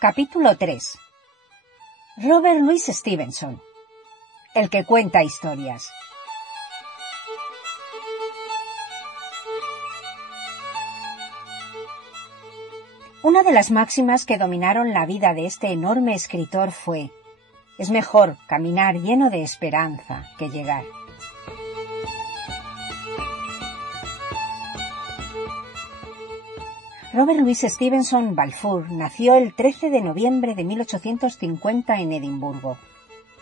Capítulo 3. Robert Louis Stevenson, el que cuenta historias. Una de las máximas que dominaron la vida de este enorme escritor fue: es mejor caminar lleno de esperanza que llegar. Robert Louis Stevenson Balfour nació el 13 de noviembre de 1850 en Edimburgo.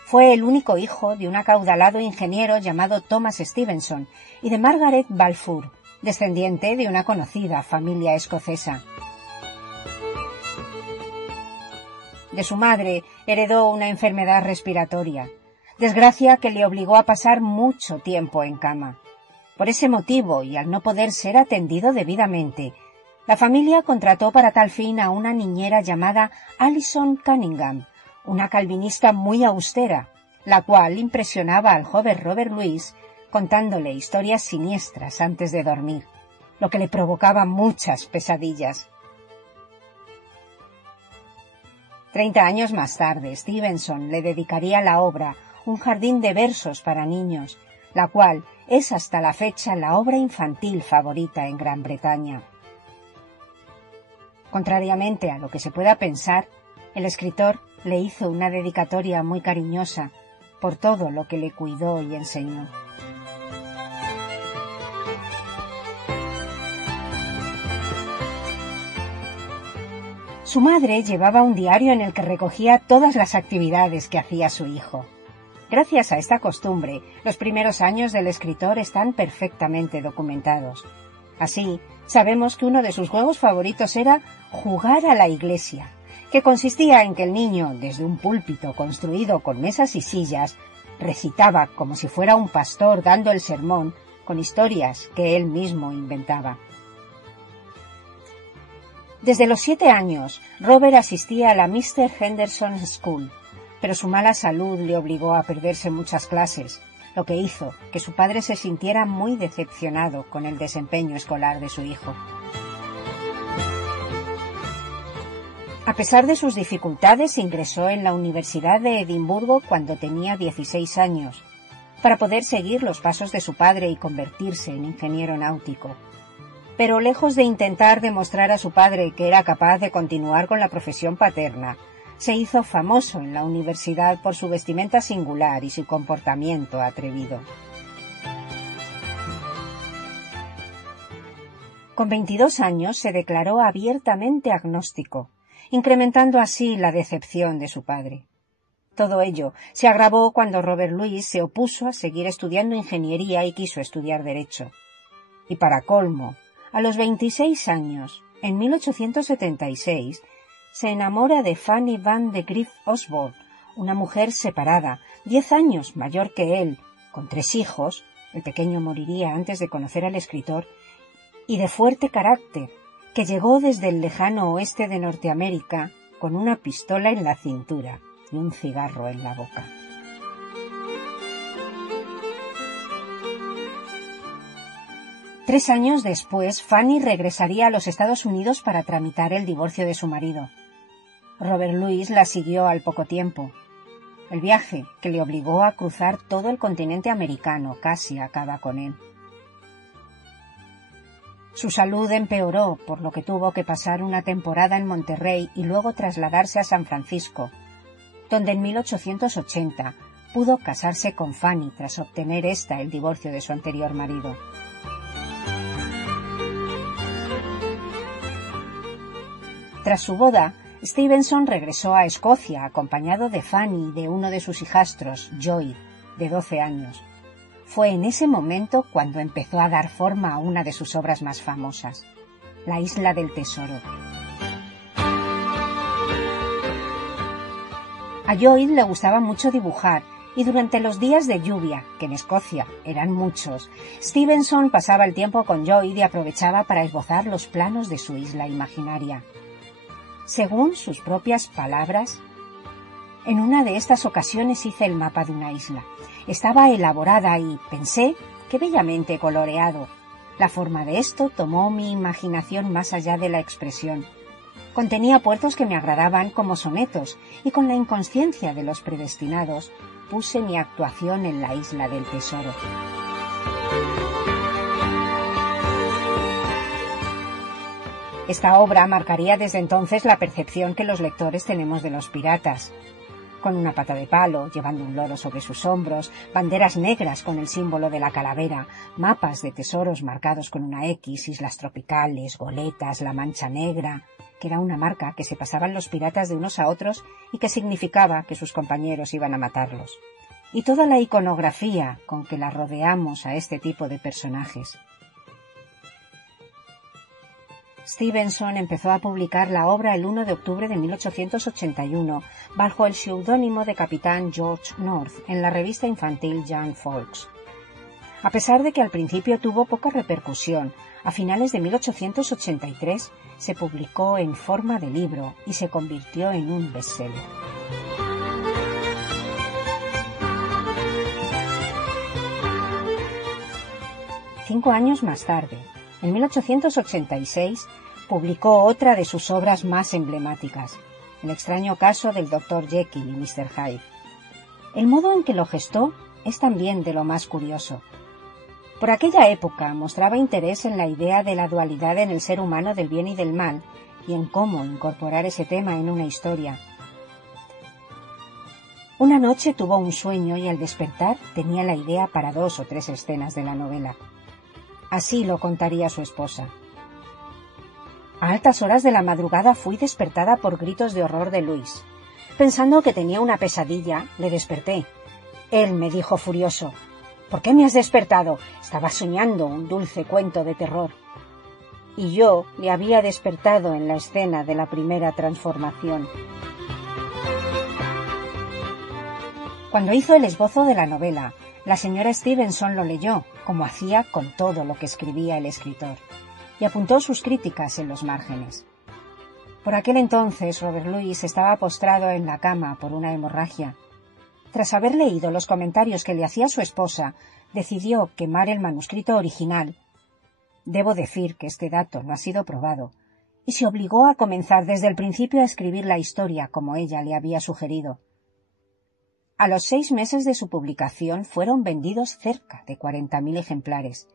Fue el único hijo de un acaudalado ingeniero llamado Thomas Stevenson y de Margaret Balfour, descendiente de una conocida familia escocesa. De su madre heredó una enfermedad respiratoria, desgracia que le obligó a pasar mucho tiempo en cama. Por ese motivo, y al no poder ser atendido debidamente, la familia contrató para tal fin a una niñera llamada Alison Cunningham, una calvinista muy austera, la cual impresionaba al joven Robert Louis contándole historias siniestras antes de dormir, lo que le provocaba muchas pesadillas. 30 años más tarde, Stevenson le dedicaría la obra Un jardín de versos para niños, la cual es hasta la fecha la obra infantil favorita en Gran Bretaña. Contrariamente a lo que se pueda pensar, el escritor le hizo una dedicatoria muy cariñosa por todo lo que le cuidó y enseñó. Su madre llevaba un diario en el que recogía todas las actividades que hacía su hijo. Gracias a esta costumbre, los primeros años del escritor están perfectamente documentados. Así, sabemos que uno de sus juegos favoritos era jugar a la iglesia, que consistía en que el niño, desde un púlpito construido con mesas y sillas, recitaba como si fuera un pastor dando el sermón con historias que él mismo inventaba. Desde los 7 años, Robert asistía a la Mr. Henderson School, pero su mala salud le obligó a perderse muchas clases, lo que hizo que su padre se sintiera muy decepcionado con el desempeño escolar de su hijo. A pesar de sus dificultades, ingresó en la Universidad de Edimburgo cuando tenía 16 años, para poder seguir los pasos de su padre y convertirse en ingeniero náutico. Pero lejos de intentar demostrar a su padre que era capaz de continuar con la profesión paterna, se hizo famoso en la universidad por su vestimenta singular y su comportamiento atrevido. Con 22 años se declaró abiertamente agnóstico, incrementando así la decepción de su padre. Todo ello se agravó cuando Robert Louis se opuso a seguir estudiando ingeniería y quiso estudiar derecho. Y para colmo, a los 26 años, en 1876, se enamora de Fanny Van de Griff Osborne, una mujer separada, 10 años mayor que él, con 3 hijos, el pequeño moriría antes de conocer al escritor, y de fuerte carácter, que llegó desde el lejano oeste de Norteamérica con una pistola en la cintura y un cigarro en la boca. Tres años después, Fanny regresaría a los Estados Unidos para tramitar el divorcio de su marido. Robert Louis la siguió al poco tiempo. El viaje, que le obligó a cruzar todo el continente americano, casi acaba con él. Su salud empeoró, por lo que tuvo que pasar una temporada en Monterrey y luego trasladarse a San Francisco, donde en 1880 pudo casarse con Fanny tras obtener ésta el divorcio de su anterior marido. Tras su boda, Stevenson regresó a Escocia acompañado de Fanny y de uno de sus hijastros, Joy, de 12 años. Fue en ese momento cuando empezó a dar forma a una de sus obras más famosas, La Isla del Tesoro. A Joy le gustaba mucho dibujar y durante los días de lluvia, que en Escocia eran muchos, Stevenson pasaba el tiempo con Joy y aprovechaba para esbozar los planos de su isla imaginaria. Según sus propias palabras, en una de estas ocasiones hice el mapa de una isla. Estaba elaborada y, pensé, qué bellamente coloreado. La forma de esto tomó mi imaginación más allá de la expresión. Contenía puertos que me agradaban como sonetos, y con la inconsciencia de los predestinados puse mi actuación en la isla del tesoro. Esta obra marcaría desde entonces la percepción que los lectores tenemos de los piratas. Con una pata de palo, llevando un loro sobre sus hombros, banderas negras con el símbolo de la calavera, mapas de tesoros marcados con una X, islas tropicales, goletas, la Mancha Negra, que era una marca que se pasaban los piratas de unos a otros y que significaba que sus compañeros iban a matarlos. Y toda la iconografía con que la rodeamos a este tipo de personajes. Stevenson empezó a publicar la obra el 1 de octubre de 1881 bajo el seudónimo de Capitán George North en la revista infantil Young Folks. A pesar de que al principio tuvo poca repercusión, a finales de 1883 se publicó en forma de libro y se convirtió en un bestseller. Cinco años más tarde, en 1886, publicó otra de sus obras más emblemáticas, El extraño caso del Dr. Jekyll y Mr. Hyde. El modo en que lo gestó es también de lo más curioso. Por aquella época mostraba interés en la idea de la dualidad en el ser humano del bien y del mal, y en cómo incorporar ese tema en una historia. Una noche tuvo un sueño y al despertar tenía la idea para 2 o 3 escenas de la novela. Así lo contaría su esposa. A altas horas de la madrugada fui despertada por gritos de horror de Luis. Pensando que tenía una pesadilla, le desperté. Él me dijo furioso: «¿Por qué me has despertado? Estaba soñando un dulce cuento de terror». Y yo le había despertado en la escena de la primera transformación. Cuando hizo el esbozo de la novela, la señora Stevenson lo leyó, como hacía con todo lo que escribía el escritor, y apuntó sus críticas en los márgenes. Por aquel entonces, Robert Louis estaba postrado en la cama por una hemorragia. Tras haber leído los comentarios que le hacía su esposa, decidió quemar el manuscrito original. Debo decir que este dato no ha sido probado, y se obligó a comenzar desde el principio a escribir la historia como ella le había sugerido. A los 6 meses de su publicación fueron vendidos cerca de 40.000 ejemplares,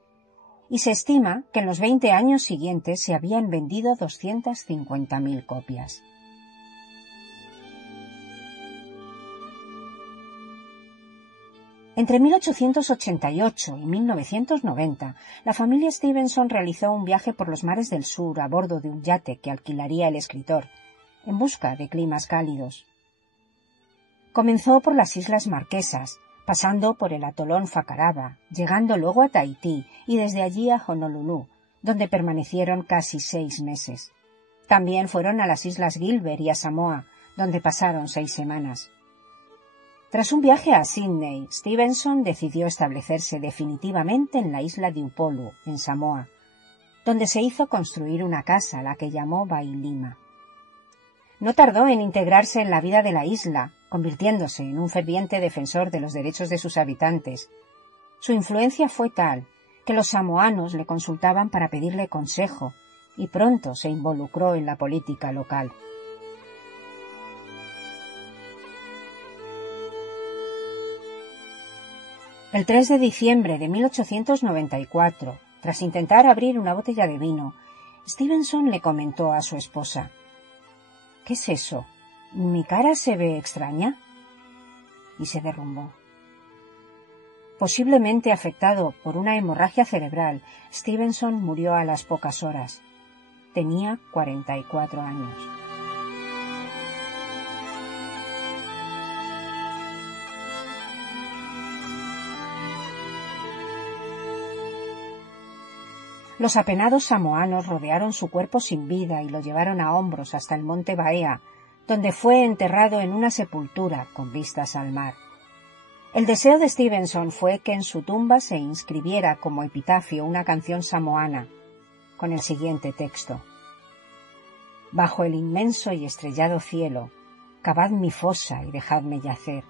y se estima que en los 20 años siguientes se habían vendido 250.000 copias. Entre 1888 y 1990, la familia Stevenson realizó un viaje por los mares del sur a bordo de un yate que alquilaría el escritor, en busca de climas cálidos. Comenzó por las Islas Marquesas, pasando por el atolón Fakarava, llegando luego a Tahití y desde allí a Honolulu, donde permanecieron casi 6 meses. También fueron a las Islas Gilbert y a Samoa, donde pasaron 6 semanas. Tras un viaje a Sydney, Stevenson decidió establecerse definitivamente en la isla de Upolu, en Samoa, donde se hizo construir una casa, la que llamó Vailima. No tardó en integrarse en la vida de la isla, convirtiéndose en un ferviente defensor de los derechos de sus habitantes. Su influencia fue tal que los samoanos le consultaban para pedirle consejo, y pronto se involucró en la política local. El 3 de diciembre de 1894, tras intentar abrir una botella de vino, Stevenson le comentó a su esposa: «¿Qué es eso? ¿Mi cara se ve extraña?», y se derrumbó. Posiblemente afectado por una hemorragia cerebral, Stevenson murió a las pocas horas. Tenía 44 años. Los apenados samoanos rodearon su cuerpo sin vida y lo llevaron a hombros hasta el monte Baea, donde fue enterrado en una sepultura con vistas al mar. El deseo de Stevenson fue que en su tumba se inscribiera como epitafio una canción samoana, con el siguiente texto: «Bajo el inmenso y estrellado cielo, cavad mi fosa y dejadme yacer.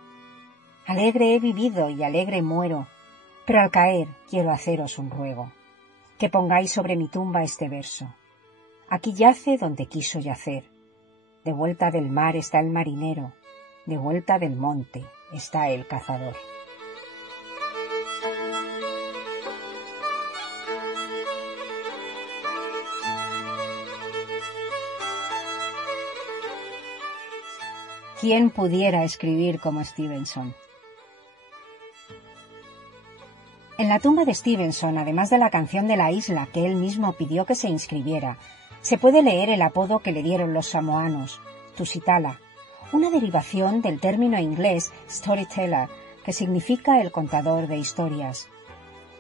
Alegre he vivido y alegre muero, pero al caer quiero haceros un ruego, que pongáis sobre mi tumba este verso: aquí yace donde quiso yacer, De vuelta del mar está el marinero, de vuelta del monte está el cazador. ¿Quién pudiera escribir como Stevenson? En la tumba de Stevenson, además de la canción de la isla que él mismo pidió que se inscribiera, se puede leer el apodo que le dieron los samoanos, Tusitala, una derivación del término inglés storyteller, que significa el contador de historias.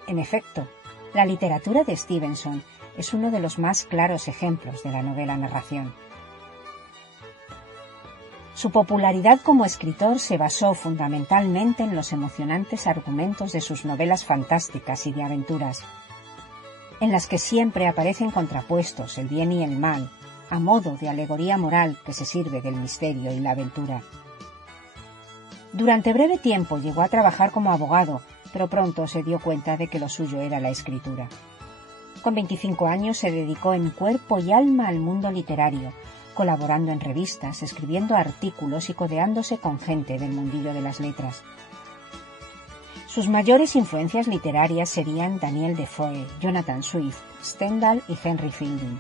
En efecto, la literatura de Stevenson es uno de los más claros ejemplos de la novela narración. Su popularidad como escritor se basó fundamentalmente en los emocionantes argumentos de sus novelas fantásticas y de aventuras, en las que siempre aparecen contrapuestos el bien y el mal, a modo de alegoría moral que se sirve del misterio y la aventura. Durante breve tiempo llegó a trabajar como abogado, pero pronto se dio cuenta de que lo suyo era la escritura. Con 25 años se dedicó en cuerpo y alma al mundo literario, colaborando en revistas, escribiendo artículos y codeándose con gente del mundillo de las letras. Sus mayores influencias literarias serían Daniel Defoe, Jonathan Swift, Stendhal y Henry Fielding.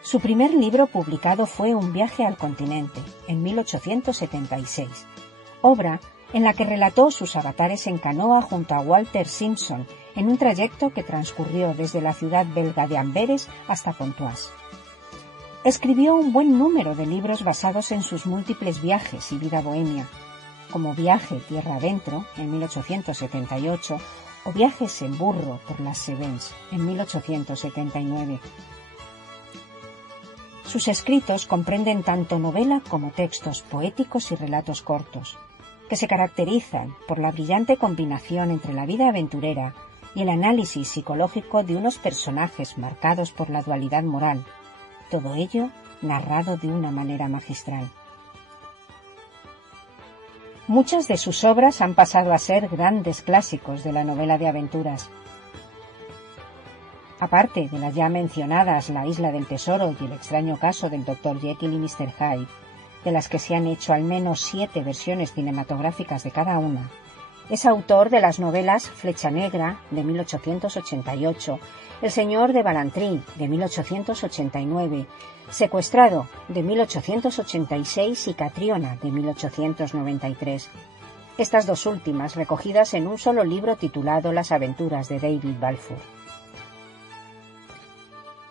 Su primer libro publicado fue Un viaje al continente, en 1876, obra en la que relató sus avatares en canoa junto a Walter Simpson en un trayecto que transcurrió desde la ciudad belga de Amberes hasta Pontoise. Escribió un buen número de libros basados en sus múltiples viajes y vida bohemia, como Viaje tierra adentro, en 1878, o Viajes en burro por las Cevennes, en 1879. Sus escritos comprenden tanto novela como textos poéticos y relatos cortos, que se caracterizan por la brillante combinación entre la vida aventurera y el análisis psicológico de unos personajes marcados por la dualidad moral, todo ello narrado de una manera magistral. Muchas de sus obras han pasado a ser grandes clásicos de la novela de aventuras. Aparte de las ya mencionadas La isla del tesoro y El extraño caso del Dr. Jekyll y Mr. Hyde, de las que se han hecho al menos 7 versiones cinematográficas de cada una, es autor de las novelas Flecha Negra, de 1888, El señor de Ballantrae, de 1889, Secuestrado, de 1886 y Catriona, de 1893. Estas dos últimas recogidas en un solo libro titulado Las aventuras de David Balfour.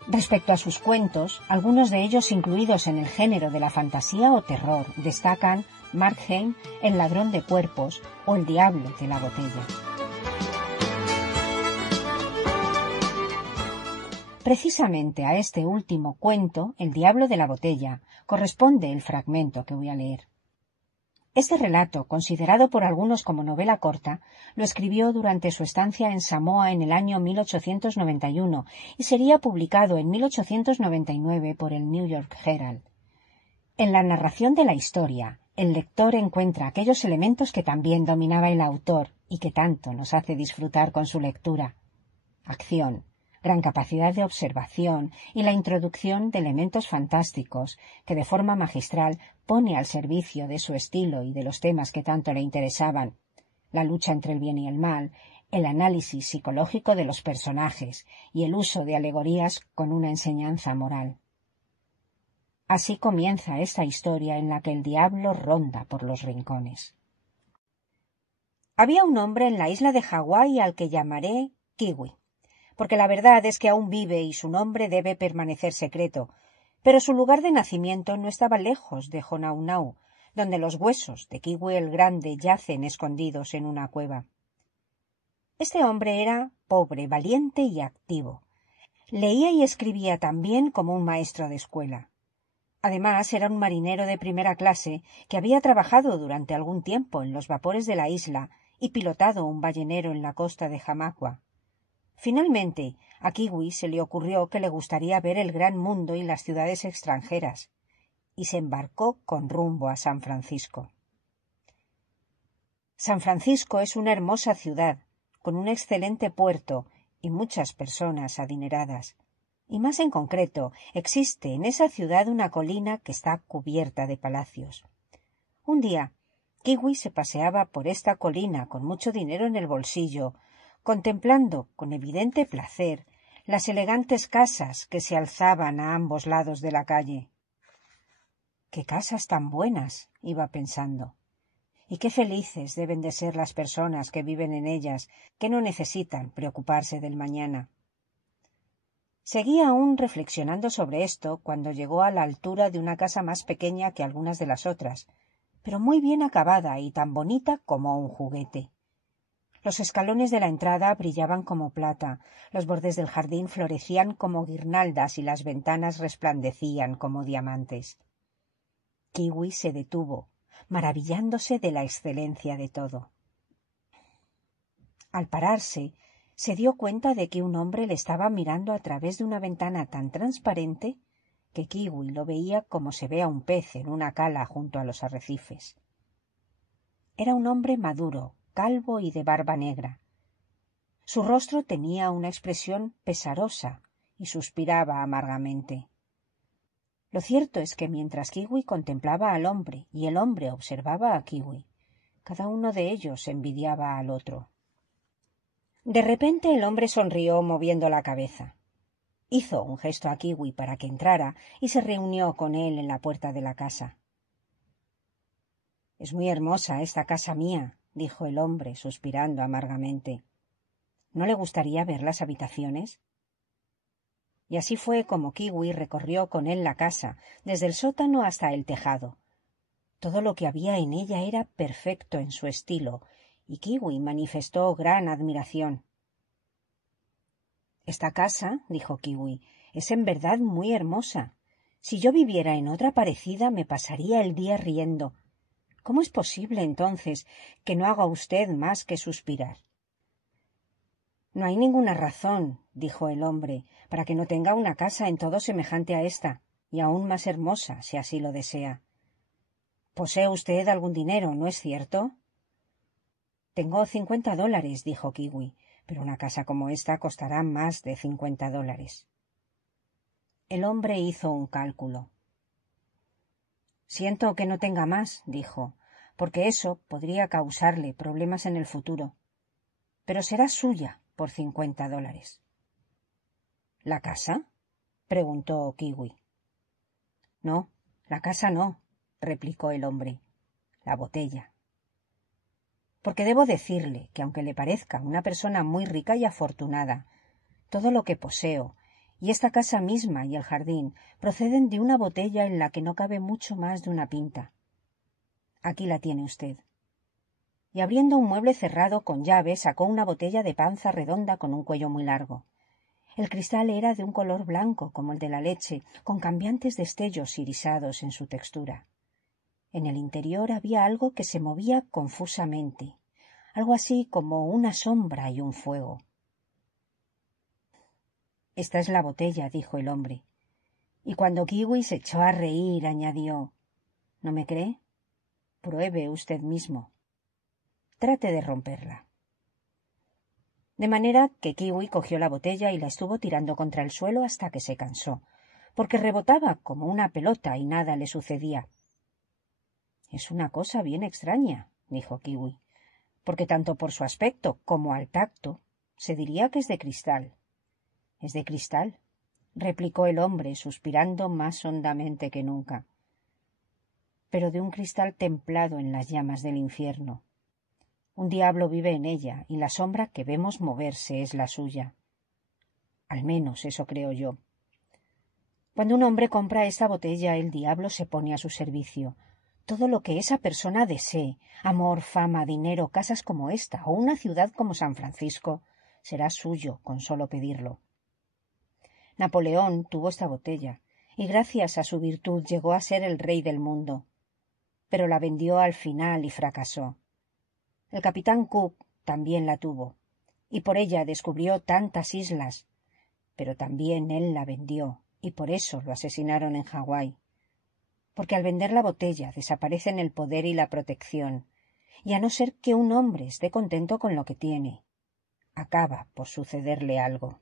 Respecto a sus cuentos, algunos de ellos incluidos en el género de la fantasía o terror destacan Markheim, El ladrón de cuerpos o El diablo de la botella. Precisamente a este último cuento, El diablo de la botella, corresponde el fragmento que voy a leer. Este relato, considerado por algunos como novela corta, lo escribió durante su estancia en Samoa en el año 1891 y sería publicado en 1899 por el New York Herald. En la narración de la historia, el lector encuentra aquellos elementos que también dominaba el autor y que tanto nos hace disfrutar con su lectura: acción, gran capacidad de observación y la introducción de elementos fantásticos que de forma magistral pone al servicio de su estilo y de los temas que tanto le interesaban: la lucha entre el bien y el mal, el análisis psicológico de los personajes y el uso de alegorías con una enseñanza moral. Así comienza esta historia en la que el diablo ronda por los rincones. Había un hombre en la isla de Hawái al que llamaré Kiwi, porque la verdad es que aún vive y su nombre debe permanecer secreto, pero su lugar de nacimiento no estaba lejos de Honaunau, donde los huesos de Kiwi el Grande yacen escondidos en una cueva. Este hombre era pobre, valiente y activo. Leía y escribía tan bien como un maestro de escuela. Además, era un marinero de primera clase que había trabajado durante algún tiempo en los vapores de la isla y pilotado un ballenero en la costa de Jamaica. Finalmente, a Kiwi se le ocurrió que le gustaría ver el gran mundo y las ciudades extranjeras, y se embarcó con rumbo a San Francisco. San Francisco es una hermosa ciudad, con un excelente puerto y muchas personas adineradas. Y más en concreto, existe en esa ciudad una colina que está cubierta de palacios. Un día, Kiwi se paseaba por esta colina con mucho dinero en el bolsillo, contemplando con evidente placer las elegantes casas que se alzaban a ambos lados de la calle. «¡Qué casas tan buenas!», iba pensando. «Y qué felices deben de ser las personas que viven en ellas, que no necesitan preocuparse del mañana». Seguía aún reflexionando sobre esto cuando llegó a la altura de una casa más pequeña que algunas de las otras, pero muy bien acabada y tan bonita como un juguete. Los escalones de la entrada brillaban como plata, los bordes del jardín florecían como guirnaldas y las ventanas resplandecían como diamantes. Kiwi se detuvo, maravillándose de la excelencia de todo. Al pararse, se dio cuenta de que un hombre le estaba mirando a través de una ventana tan transparente que Kiwi lo veía como se ve a un pez en una cala junto a los arrecifes. Era un hombre maduro, calvo y de barba negra. Su rostro tenía una expresión pesarosa y suspiraba amargamente. Lo cierto es que mientras Kiwi contemplaba al hombre y el hombre observaba a Kiwi, cada uno de ellos envidiaba al otro. De repente el hombre sonrió moviendo la cabeza. Hizo un gesto a Kiwi para que entrara y se reunió con él en la puerta de la casa. «Es muy hermosa esta casa mía», dijo el hombre, suspirando amargamente. «¿No le gustaría ver las habitaciones?» Y así fue como Kiwi recorrió con él la casa, desde el sótano hasta el tejado. Todo lo que había en ella era perfecto en su estilo, y Kiwi manifestó gran admiración. «Esta casa», dijo Kiwi, «es en verdad muy hermosa. Si yo viviera en otra parecida me pasaría el día riendo. ¿Cómo es posible, entonces, que no haga usted más que suspirar?» «No hay ninguna razón», dijo el hombre, «para que no tenga una casa en todo semejante a esta, y aún más hermosa, si así lo desea. Posee usted algún dinero, ¿no es cierto?» «Tengo $50», dijo Kiwi, «pero una casa como esta costará más de $50». El hombre hizo un cálculo. «Siento que no tenga más», dijo, «porque eso podría causarle problemas en el futuro. Pero será suya por $50». «¿La casa?», preguntó Kiwi. «No, la casa no», replicó el hombre. «La botella. Porque debo decirle que aunque le parezca una persona muy rica y afortunada, todo lo que poseo, y esta casa misma y el jardín, proceden de una botella en la que no cabe mucho más de una pinta. Aquí la tiene usted». Y abriendo un mueble cerrado con llave, sacó una botella de panza redonda con un cuello muy largo. El cristal era de un color blanco como el de la leche, con cambiantes destellos irisados en su textura. En el interior había algo que se movía confusamente, algo así como una sombra y un fuego. «Esta es la botella», dijo el hombre. Y cuando Kiwi se echó a reír, añadió: «¿No me cree? Pruebe usted mismo. Trate de romperla». De manera que Kiwi cogió la botella y la estuvo tirando contra el suelo hasta que se cansó, porque rebotaba como una pelota y nada le sucedía. «Es una cosa bien extraña», dijo Kiwi, «porque tanto por su aspecto como al tacto se diría que es de cristal». «Es de cristal», replicó el hombre, suspirando más hondamente que nunca, «pero de un cristal templado en las llamas del infierno. Un diablo vive en ella, y la sombra que vemos moverse es la suya. Al menos eso creo yo. Cuando un hombre compra esta botella, el diablo se pone a su servicio. Todo lo que esa persona desee, amor, fama, dinero, casas como esta, o una ciudad como San Francisco, será suyo con solo pedirlo. Napoleón tuvo esta botella, y gracias a su virtud llegó a ser el rey del mundo. Pero la vendió al final y fracasó. El capitán Cook también la tuvo, y por ella descubrió tantas islas, pero también él la vendió, y por eso lo asesinaron en Hawái. Porque al vender la botella desaparecen el poder y la protección, y a no ser que un hombre esté contento con lo que tiene, acaba por sucederle algo.